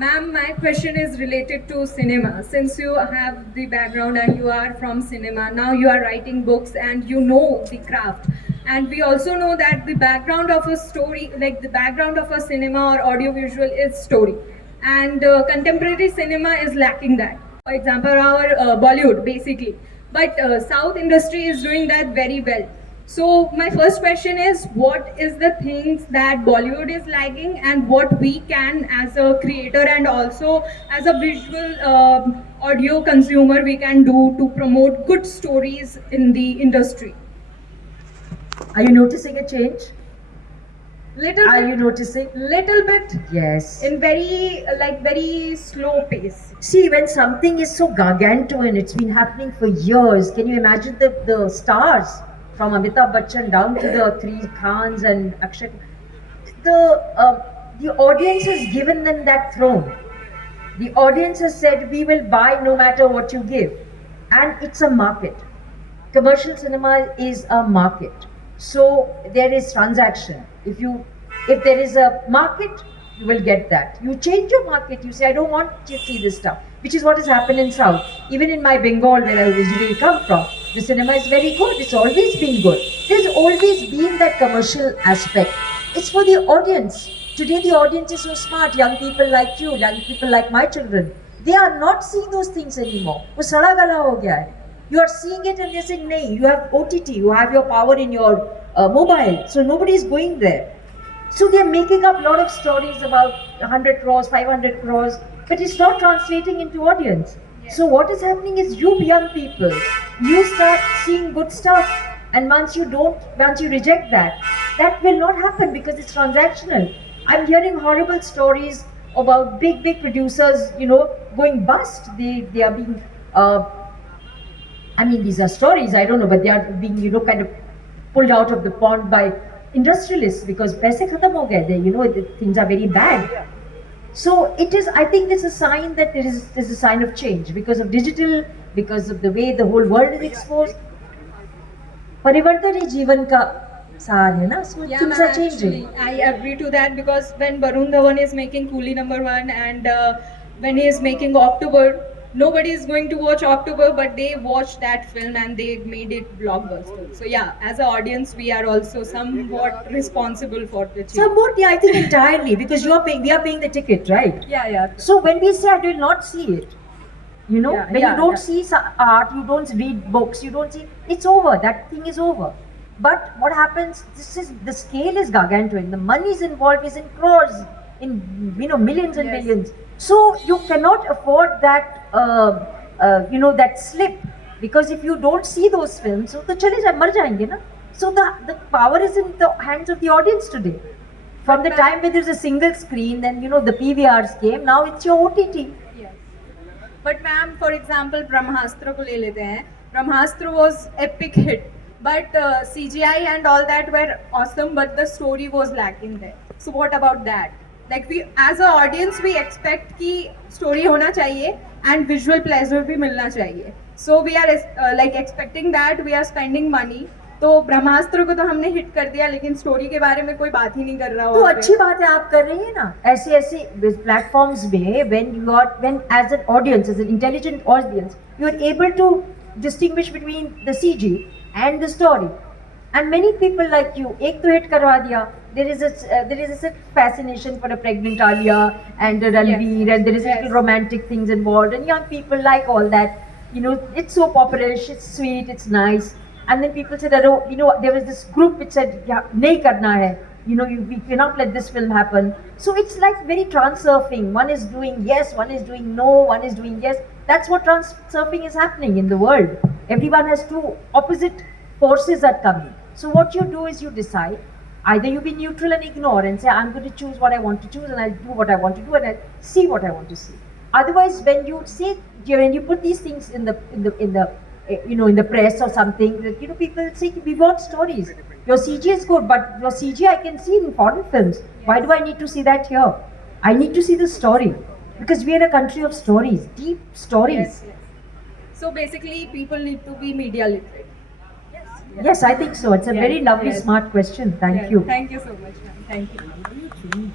Ma'am, my question is related to cinema. Since you have the background and you are from cinema, now you are writing books and you know the craft. And we also know that the background of a story, like the background of a cinema or audiovisual is story. And contemporary cinema is lacking that. For example, our Bollywood basically. But South industry is doing that very well. So my first question is, what is the things that Bollywood is lagging, and what we can, as a creator and also as a visual audio consumer, we can do to promote good stories in the industry? Are you noticing a change? Little Are bit, you noticing? little bit, Yes. in very very slow pace. See, when something is so gargantuan, it's been happening for years. Can you imagine the stars from Amitabh Bachchan down to the three Khans and Akshay? The audience has given them that throne. The audience has said, we will buy no matter what you give. And it's a market. Commercial cinema is a market. So there is transaction. If there is a market, you will get that. You change your market, you say, I don't want to see this stuff, which is what has happened in South. Even in my Bengal, where I originally come from, the cinema is very good. It's always been good. There's always been that commercial aspect. It's for the audience. Today the audience is so smart. Young people like you, young people like my children, they are not seeing those things anymore. वो सड़ा गला हो गया है. You are seeing it and they're saying, nahi, you have OTT, you have your power in your mobile, so nobody is going there. So they're making up a lot of stories about 100 crores, 500 crores, but it's not translating into audience. So what is happening is, you young people, you start seeing good stuff, and once you reject that, that will not happen because it's transactional. I'm hearing horrible stories about big producers, going bust. They are being, these are stories, I don't know, but they are being, kind of pulled out of the pond by industrialists because paise khatam ho gaye. Things are very bad. So it is, I think it's a sign that there's a sign of change because of digital, because of the way the whole world is exposed. Parivartan hi jeevan ka saar hai na, so things are changing. I agree to that, because when Barun Dhawan is making Coolie #1 and when he is making October, nobody is going to watch October, but they watched that film and they made it blockbuster. So yeah, as an audience, we are also somewhat responsible for the change. Somewhat, yeah, I think entirely, because we are paying the ticket, right? Yeah. So when we say I will not see it, when you don't see art, you don't read books, you don't see, it's over. That thing is over. But what happens? The scale is gargantuan. The money is involved is in crores, in millions and billions. So you cannot afford that that slip, because if you don't see those films, so mar jayenge na. So the power is in the hands of the audience today. From the time when there's a single screen, then the PVRs came. Now it's your OTT. Yes. But ma'am, for example, Brahmastra ko le lete hain. Brahmastra was epic hit, but CGI and all that were awesome, but the story was lacking there. So what about that? Like, we as an audience, we expect कि story होना चाहिए and visual pleasure भी मिलना चाहिए. So we are like expecting that, we are spending money. तो ब्रह्मास्त्र को तो हमने हिट कर दिया, लेकिन स्टोरी के बारे में कोई बात ही नहीं कर रहा. तो अच्छी बात है, आप कर रही है ना. ऐसे प्लेटफॉर्म्स में when as an audience, as an intelligent audience, you are able to distinguish between the CG and the story. And many people like you, एक तो hit करवा दिया. There is a fascination for a pregnant Alia and a Ranveer, and there is little romantic things involved, and young people like all that. It's so popular-ish, it's sweet, it's nice. And then people said, there was this group which said, nahi karna hai. We cannot let this film happen. So it's like very trans-surfing. One is doing yes, one is doing no, one is doing yes. That's what trans-surfing is happening in the world. Everyone has two opposite forces are coming. So what you do is you decide. Either you be neutral and ignore and say, I'm going to choose what I want to choose, and I'll do what I want to do, and I'll see what I want to see. Otherwise, when you put these things in the press or something, people say, we want stories. Your CG is good, but your CG I can see in foreign films. Why do I need to see that here? I need to see the story, because we are a country of stories, deep stories. Yes. So basically, people need to be media literate. Yes, I think so. It's a very lovely, smart question. Thank you. Thank you so much, ma'am. Thank you.